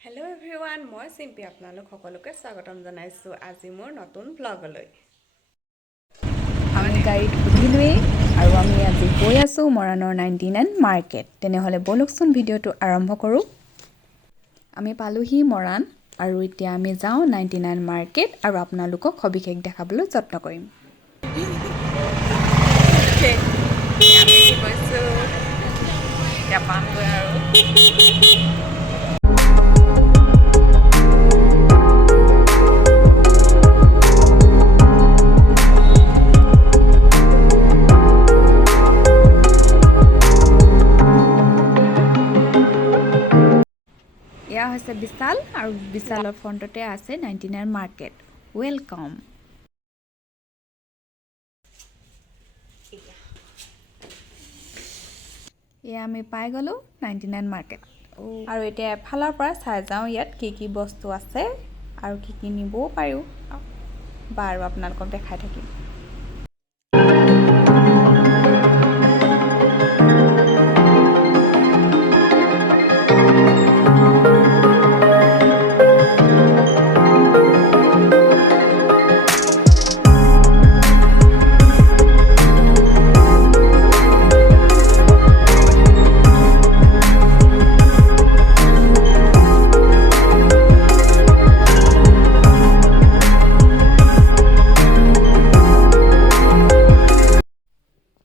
Hello' everyone, মই চিম্পি আপোনালোক সকলোকে স্বাগতম জনাইছোঁ আজি মোৰ নতুন ব্লগলৈ। আমি গাড়ীত উঠিলোৱেই আৰু আমি আজি গৈ আছোঁ মৰাণৰ 99 মাৰ্কেট। তেনেহ'লে ব'লকচোন ভিডিঅ'টো আৰম্ভ কৰোঁ। আমি পালোহি মৰাণ আৰু এতিয়া আমি যাওঁ 99 মাৰ্কেট আৰু আপোনালোকক সবিশেষ দেখাবলৈ যত্ন কৰিম। আমি গৈছোঁ এতিয়া পামগৈ আৰু এয়া হৈছে বিশাল আৰু বিশালৰ ফ্ৰণ্টতে আছে 99 মাৰ্কেট। ৱেলকাম। এয়া আমি পাই গ'লোঁ 99 মাৰ্কেট আৰু এতিয়া এফালৰ পৰা চাই যাওঁ ইয়াত কি কি বস্তু আছে আৰু কি কি নিবও পাৰোঁ। বাৰু আপোনালোকক দেখাই থাকিম।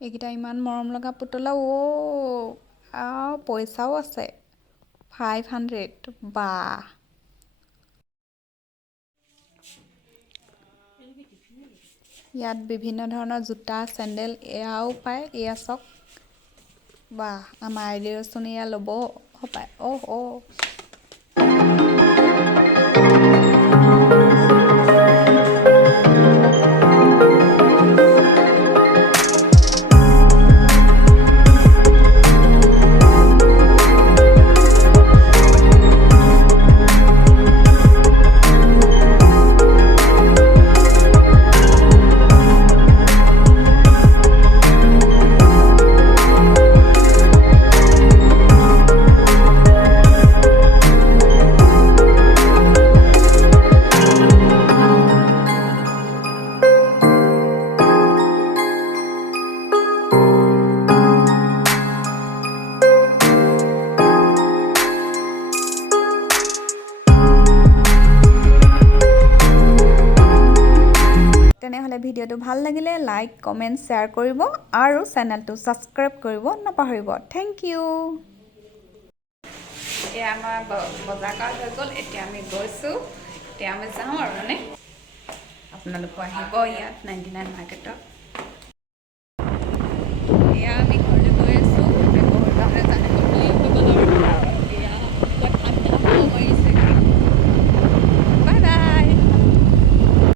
এইকেইটা ইমান মৰম লগা পুতলা পইচাও আছে 500। বাহ, ইয়াত বিভিন্ন ধৰণৰ জোতা চেণ্ডেল এয়াও পায়। এয়া চাওক, বাহ, আমাৰ আইদেউচোন এয়া ল'ব পায়। তেনেহ'লে ভিডিঅ'টো ভাল লাগিলে লাইক, কমেণ্ট, শ্বেয়াৰ কৰিব আৰু চেনেলটো ছাবস্ক্ৰাইব কৰিব নাপাহৰিব। Thank you. এতিয়া আমাৰ বজাৰ কৰা হৈ গ'ল। এতিয়া আমি গৈছোঁ, এতিয়া আমি যাওঁ আৰু আপোনালোকো আহিব ইয়াত 99 মাৰ্কেটত। এয়া আমি